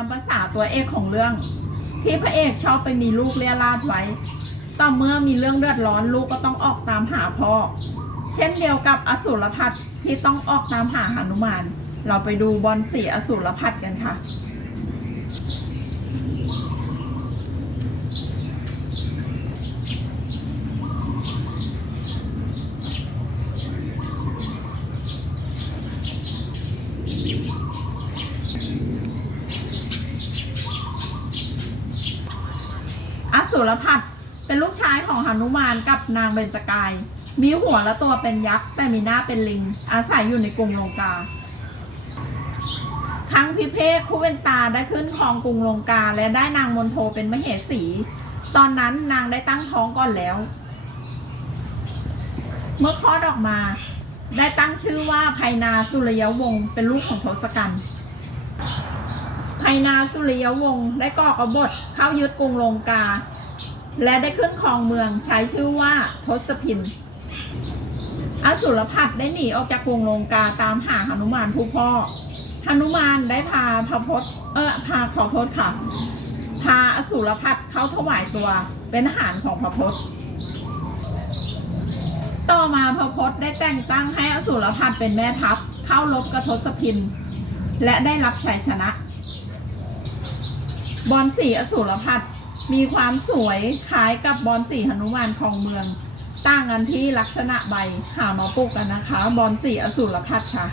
ามภาษาตัวเอกของเรื่อง ที่พระเอกชอบไปมีลูกเลี้ยราดไว้ ต่อเมื่อมีเรื่องเลือดร้อนลูกก็ต้องออกตามหาพ่อ เช่นเดียวกับอสูรพัดที่ต้องออกตามหาหนุมาน เราไปดูบอลสีอสูรพัดกันค่ะ สูรพัดเป็นลูกชายของหนุมานกับนางเบญจกาย มีหัวและตัวเป็นยักษ์แต่มีหน้าเป็นลิง อาศัยอยู่ในกรุงลงกา ครั้งพิเภกผู้เป็นตาได้ขึ้นครองกรุงลงกา และได้นางมนโทเป็นมเหสี ตอนนั้นนางได้ตั้งท้องก่อนแล้ว เมื่อคลอดออกมาได้ตั้งชื่อว่าไพนาสุรยวงศ์เป็นลูกของทศกัณฐ์ นาสุริยวงศ์ได้ก่อกบฏเข้ายึดกรุงลงกา และได้ขึ้นครองเมืองใช้ชื่อว่าทศพินอสุรพัดได้หนีออกจากกรุงลงกาตามหาหนุมานผู้พ่อหนุมานได้พาพระพศเออพาขอโทษค่ะ พาอสุรพัดเข้าถวายตัวเป็นทหารของพระพศต่อมาพระพศได้แต่งตั้งให้อสุรพัดเป็นแม่ทัพเข้ารบกับทศพินและได้รับชัยชนะ บอลสีอสูรพัดมีความสวยคล้ายกับบอลสีหนุมานของเมือง ต่างกันที่ลักษณะใบหามาปลูกกันนะคะ บอลสีอสูรพัดค่ะ